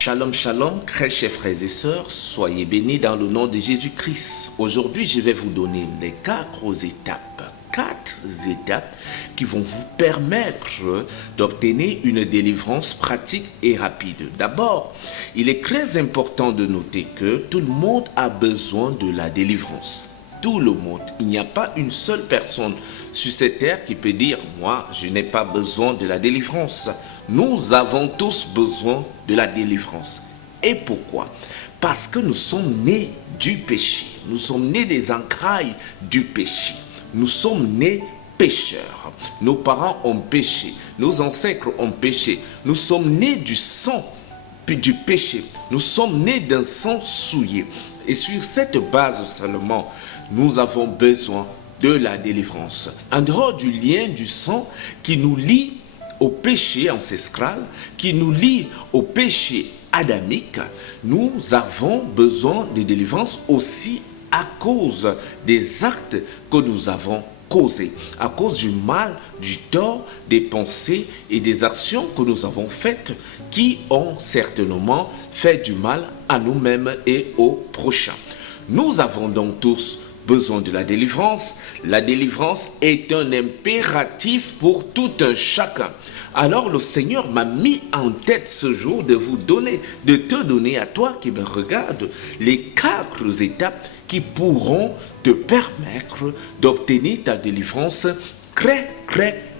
Shalom, shalom, chers frères et sœurs, soyez bénis dans le nom de Jésus-Christ. Aujourd'hui, je vais vous donner les quatre étapes qui vont vous permettre d'obtenir une délivrance pratique et rapide. D'abord, il est très important de noter que tout le monde a besoin de la délivrance. Tout le monde. Il n'y a pas une seule personne sur cette terre qui peut dire « Moi, je n'ai pas besoin de la délivrance ». Nous avons tous besoin de la délivrance. Et pourquoi? Parce que nous sommes nés du péché. Nous sommes nés des entrailles du péché. Nous sommes nés pécheurs. Nos parents ont péché. Nos ancêtres ont péché. Nous sommes nés du sang du péché. Nous sommes nés d'un sang souillé. Et sur cette base seulement, nous avons besoin de la délivrance. En dehors du lien du sang qui nous lie au péché ancestral, qui nous lie au péché adamique, nous avons besoin de délivrance aussi à cause des actes que nous avons causés, à cause du mal, du tort, des pensées et des actions que nous avons faites qui ont certainement fait du mal à nous-mêmes et aux prochains. Nous avons donc tous besoin de la délivrance. La délivrance est un impératif pour tout un chacun. Alors le Seigneur m'a mis en tête ce jour de te donner à toi qui me regarde les quatre étapes qui pourront te permettre d'obtenir ta délivrance très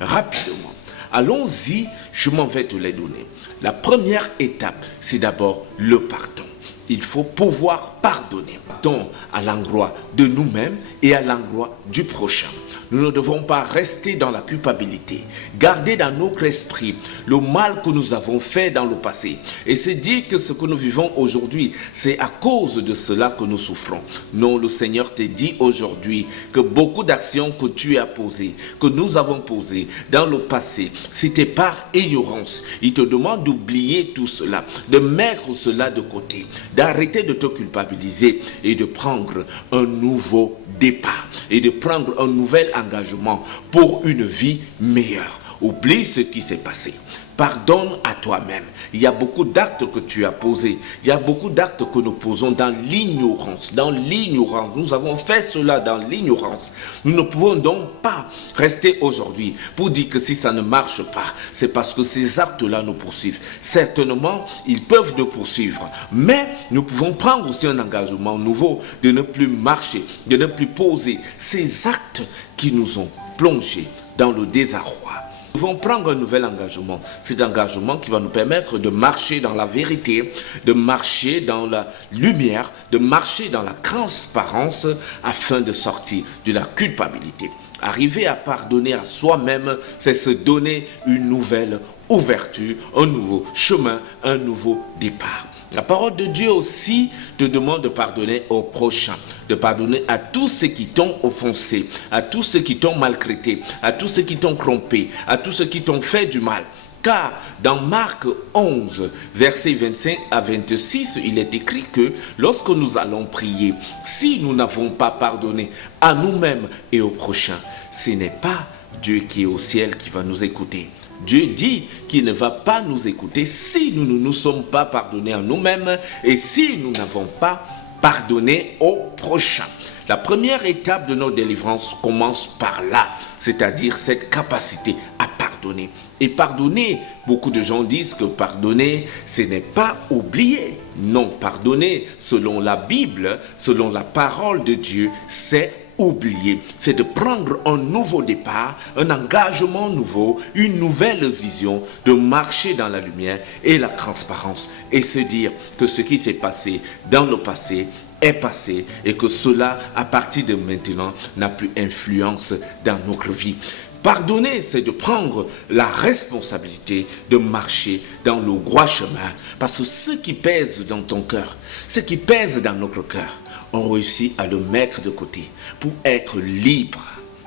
rapidement. Allons-y, je m'en vais te les donner. La première étape, c'est d'abord le pardon. Il faut pouvoir pardonner, tant à l'endroit de nous-mêmes et à l'endroit du prochain. Nous ne devons pas rester dans la culpabilité, garder dans notre esprit le mal que nous avons fait dans le passé et se dire que ce que nous vivons aujourd'hui, c'est à cause de cela que nous souffrons. Non, le Seigneur te dit aujourd'hui que beaucoup d'actions que tu as posées, que nous avons posées dans le passé, c'était par ignorance. Il te demande d'oublier tout cela, de mettre cela de côté, d'arrêter de te culpabiliser et de prendre un nouveau départ et de prendre un nouvel engagement pour une vie meilleure. Oublie ce qui s'est passé. Pardonne à toi-même. Il y a beaucoup d'actes que tu as posés. Il y a beaucoup d'actes que nous posons dans l'ignorance. Dans l'ignorance. Nous avons fait cela dans l'ignorance. Nous ne pouvons donc pas rester aujourd'hui pour dire que si ça ne marche pas, c'est parce que ces actes-là nous poursuivent. Certainement, ils peuvent nous poursuivre. Mais nous pouvons prendre aussi un engagement nouveau de ne plus marcher, de ne plus poser ces actes qui nous ont plongés dans le désarroi. Nous devons prendre un nouvel engagement. C'est un engagement qui va nous permettre de marcher dans la vérité, de marcher dans la lumière, de marcher dans la transparence afin de sortir de la culpabilité. Arriver à pardonner à soi-même, c'est se donner une nouvelle ouverture, un nouveau chemin, un nouveau départ. La parole de Dieu aussi te demande de pardonner aux prochains, de pardonner à tous ceux qui t'ont offensé, à tous ceux qui t'ont maltraité, à tous ceux qui t'ont trompé, à tous ceux qui t'ont fait du mal. Car dans Marc 11, versets 25 à 26, il est écrit que lorsque nous allons prier, si nous n'avons pas pardonné à nous-mêmes et aux prochains, ce n'est pas Dieu qui est au ciel qui va nous écouter. Dieu dit qu'il ne va pas nous écouter si nous ne nous sommes pas pardonnés à nous-mêmes et si nous n'avons pas pardonné au prochain. La première étape de notre délivrance commence par là, c'est-à-dire cette capacité à pardonner. Et pardonner, beaucoup de gens disent que pardonner, ce n'est pas oublier. Non, pardonner, selon la Bible, selon la parole de Dieu, c'est oublier, c'est de prendre un nouveau départ, un engagement nouveau, une nouvelle vision, de marcher dans la lumière et la transparence et se dire que ce qui s'est passé dans le passé est passé et que cela, à partir de maintenant, n'a plus influence dans notre vie. Pardonner, c'est de prendre la responsabilité de marcher dans le droit chemin. Parce que ce qui pèse dans ton cœur, ce qui pèse dans notre cœur, on réussit à le mettre de côté pour être libre.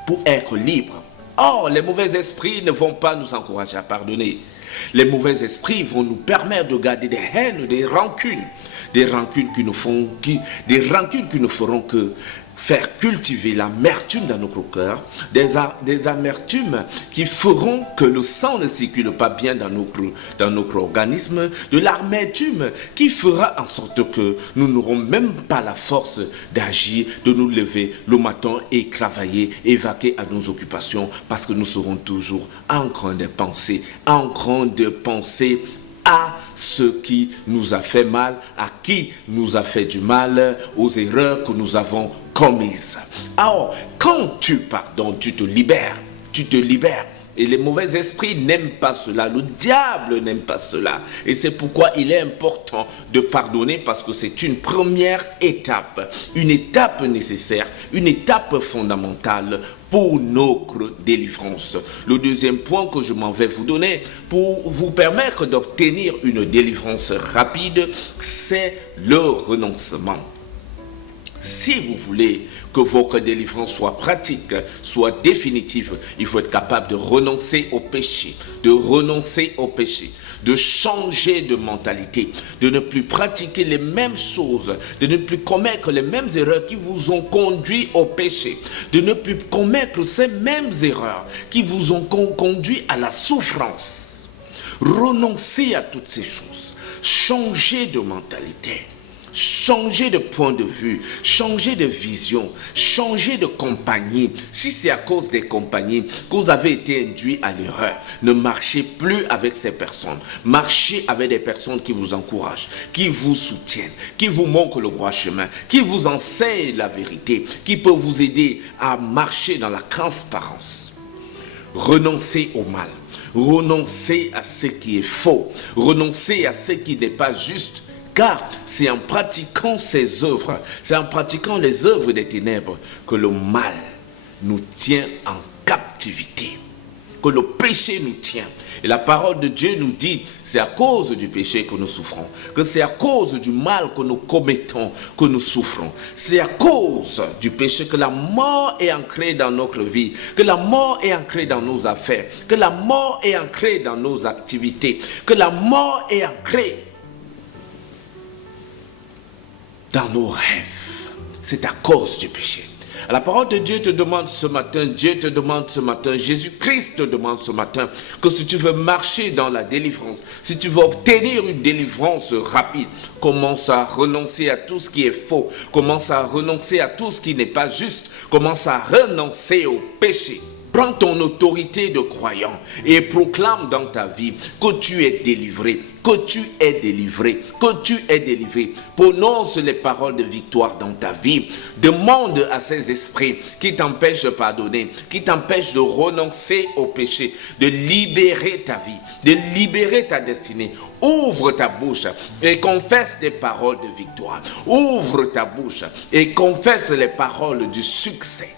Pour être libre. Or, les mauvais esprits ne vont pas nous encourager à pardonner. Les mauvais esprits vont nous permettre de garder des haines, des rancunes qui ne feront que faire cultiver l'amertume dans notre cœur, des amertumes qui feront que le sang ne circule pas bien dans notre organisme, de l'amertume qui fera en sorte que nous n'aurons même pas la force d'agir, de nous lever le matin et travailler, et vaquer à nos occupations, parce que nous serons toujours en train de penser à ce qui nous a fait mal, à qui nous a fait du mal, aux erreurs que nous avons commises. Alors, quand tu pardonnes, tu te libères. Et les mauvais esprits n'aiment pas cela, le diable n'aime pas cela. Et c'est pourquoi il est important de pardonner, parce que c'est une première étape, une étape nécessaire, une étape fondamentale pour notre délivrance. Le deuxième point que je m'en vais vous donner pour vous permettre d'obtenir une délivrance rapide, c'est le renoncement. Si vous voulez que votre délivrance soit pratique, soit définitive, il faut être capable de renoncer au péché, de changer de mentalité, de ne plus pratiquer les mêmes choses, de ne plus commettre les mêmes erreurs qui vous ont conduit au péché, de ne plus commettre ces mêmes erreurs qui vous ont conduit à la souffrance. Renoncez à toutes ces choses, changez de mentalité. Changez de point de vue, changez de vision, changez de compagnie. Si c'est à cause des compagnies que vous avez été induit à l'erreur, ne marchez plus avec ces personnes. Marchez avec des personnes qui vous encouragent, qui vous soutiennent, qui vous montrent le droit chemin, qui vous enseignent la vérité, qui peuvent vous aider à marcher dans la transparence. Renoncez au mal. Renoncez à ce qui est faux. Renoncez à ce qui n'est pas juste. Car c'est en pratiquant ces œuvres, c'est en pratiquant les œuvres des ténèbres que le mal nous tient en captivité, que le péché nous tient. Et la parole de Dieu nous dit, c'est à cause du péché que nous souffrons, que c'est à cause du mal que nous commettons que nous souffrons. C'est à cause du péché que la mort est ancrée dans notre vie, que la mort est ancrée dans nos affaires, que la mort est ancrée dans nos activités, que la mort est ancrée dans nos rêves. C'est à cause du péché. La parole de Dieu te demande ce matin, Jésus-Christ te demande ce matin, que si tu veux marcher dans la délivrance, si tu veux obtenir une délivrance rapide, commence à renoncer à tout ce qui est faux, commence à renoncer à tout ce qui n'est pas juste, commence à renoncer au péché. Prends ton autorité de croyant et proclame dans ta vie que tu es délivré, que tu es délivré, que tu es délivré. Prononce les paroles de victoire dans ta vie. Demande à ces esprits qui t'empêchent de pardonner, qui t'empêchent de renoncer au péché, de libérer ta vie, de libérer ta destinée. Ouvre ta bouche et confesse des paroles de victoire. Ouvre ta bouche et confesse les paroles du succès.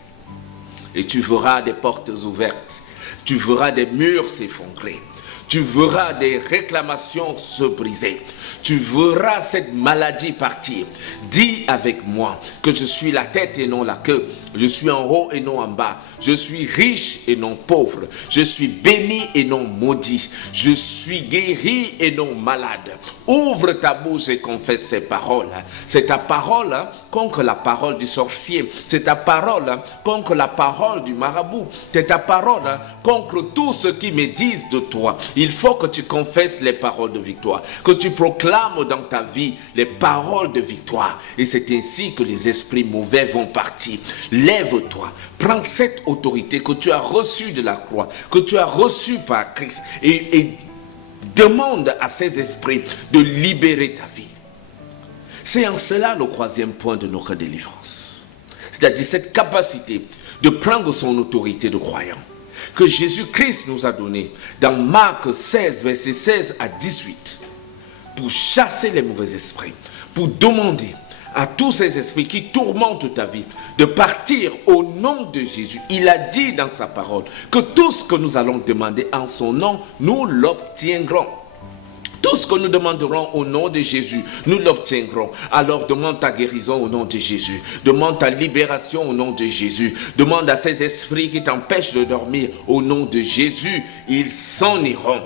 Et tu verras des portes ouvertes, tu verras des murs s'effondrer, tu verras des réclamations se briser, tu verras cette maladie partir. Dis avec moi que je suis la tête et non la queue, je suis en haut et non en bas, je suis riche et non pauvre, je suis béni et non maudit, je suis guéri et non malade. Ouvre ta bouche et confesse ces paroles. C'est ta parole contre la parole du sorcier, c'est ta parole contre la parole du marabout, c'est ta parole contre tout ce qui me disent de toi. Il faut que tu confesses les paroles de victoire, que tu proclames dans ta vie les paroles de victoire. Et c'est ainsi que les esprits mauvais vont partir. Lève-toi, prends cette autorité que tu as reçue de la croix, que tu as reçue par Christ, et demande à ces esprits de libérer ta vie. C'est en cela le troisième point de notre délivrance. C'est-à-dire cette capacité de prendre son autorité de croyant que Jésus-Christ nous a donné dans Marc 16, versets 16 à 18, pour chasser les mauvais esprits, pour demander à tous ces esprits qui tourmentent ta vie de partir au nom de Jésus. Il a dit dans sa parole que tout ce que nous allons demander en son nom, nous l'obtiendrons. Tout ce que nous demanderons au nom de Jésus, nous l'obtiendrons. Alors demande ta guérison au nom de Jésus. Demande ta libération au nom de Jésus. Demande à ces esprits qui t'empêchent de dormir au nom de Jésus. Ils s'en iront.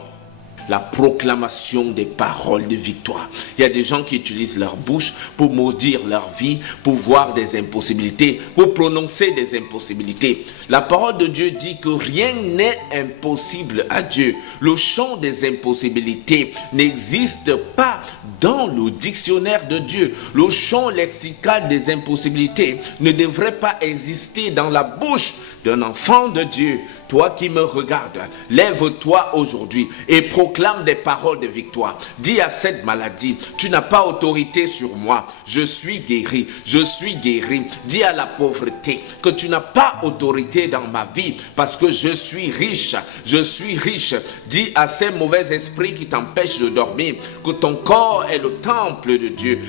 la proclamation des paroles de victoire. Il y a des gens qui utilisent leur bouche pour maudire leur vie, pour voir des impossibilités, pour prononcer des impossibilités. La parole de Dieu dit que rien n'est impossible à Dieu. Le champ des impossibilités n'existe pas dans le dictionnaire de Dieu. Le champ lexical des impossibilités ne devrait pas exister dans la bouche d'un enfant de Dieu. Toi qui me regardes, lève-toi aujourd'hui et proclame des paroles de victoire. Dis à cette maladie, tu n'as pas autorité sur moi. Je suis guéri, je suis guéri. Dis à la pauvreté que tu n'as pas autorité dans ma vie parce que je suis riche, je suis riche. Dis à ces mauvais esprits qui t'empêchent de dormir que ton corps est le temple de Dieu.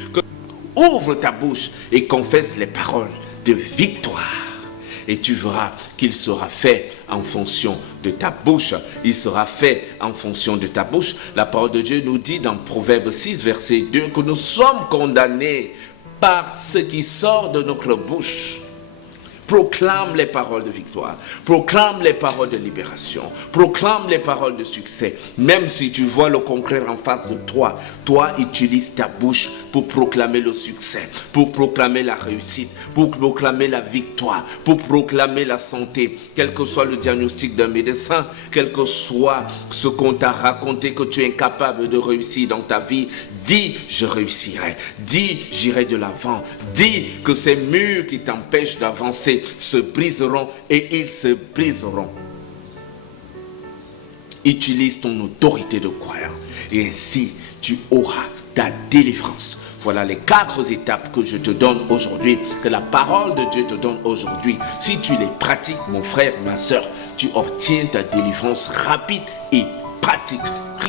Ouvre ta bouche et confesse les paroles de victoire. Et tu verras qu'il sera fait en fonction de ta bouche. Il sera fait en fonction de ta bouche. La parole de Dieu nous dit dans Proverbe 6, verset 2, que nous sommes condamnés par ce qui sort de notre bouche. Proclame les paroles de victoire, proclame les paroles de libération, proclame les paroles de succès. Même si tu vois le concret en face de toi, toi utilise ta bouche pour proclamer le succès, pour proclamer la réussite, pour proclamer la victoire, pour proclamer la santé. Quel que soit le diagnostic d'un médecin, quel que soit ce qu'on t'a raconté que tu es incapable de réussir dans ta vie, dis je réussirai, dis j'irai de l'avant, dis que ces murs qui t'empêchent d'avancer se briseront et ils se briseront. Utilise ton autorité de croyant et ainsi tu auras ta délivrance. Voilà les 4 étapes que je te donne aujourd'hui, que la parole de Dieu te donne aujourd'hui. Si tu les pratiques, mon frère, ma soeur, tu obtiens ta délivrance rapide et pratique.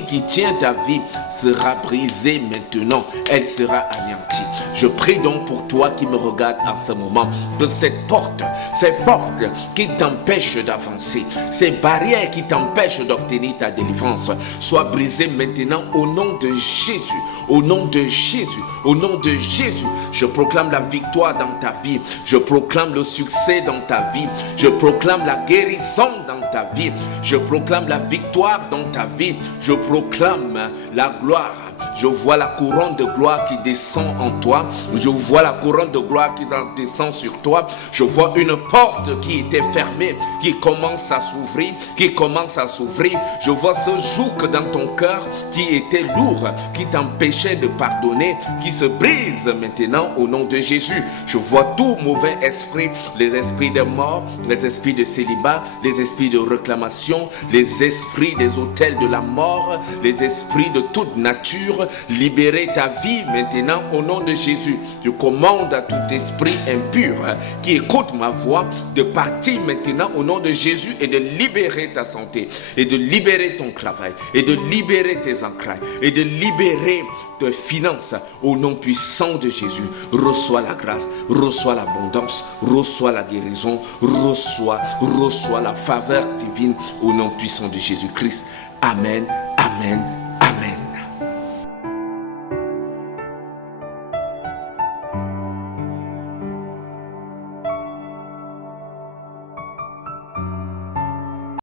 Qui tient ta vie sera brisée maintenant, elle sera anéantie. Je prie donc pour toi qui me regarde en ce moment, que ces portes qui t'empêchent d'avancer, ces barrières qui t'empêchent d'obtenir ta délivrance, soient brisées maintenant au nom de Jésus. Au nom de Jésus, au nom de Jésus, je proclame la victoire dans ta vie, je proclame le succès dans ta vie, je proclame la guérison dans ta vie, je proclame la victoire dans ta vie, je proclame la gloire. Je vois la couronne de gloire qui descend en toi. Je vois la couronne de gloire qui descend sur toi. Je vois une porte qui était fermée, qui commence à s'ouvrir, qui commence à s'ouvrir. Je vois ce joug dans ton cœur qui était lourd, qui t'empêchait de pardonner, qui se brise maintenant au nom de Jésus. Je vois tout mauvais esprit, les esprits de mort, les esprits de célibat, les esprits de réclamation, les esprits des autels de la mort, les esprits de toute nature. Libérer ta vie maintenant au nom de Jésus. Je commande à tout esprit impur qui écoute ma voix de partir maintenant au nom de Jésus et de libérer ta santé et de libérer ton travail et de libérer tes entrailles et de libérer tes finances au nom puissant de Jésus. Reçois la grâce, reçois l'abondance, reçois la guérison, reçois la faveur divine au nom puissant de Jésus-Christ. Amen, amen.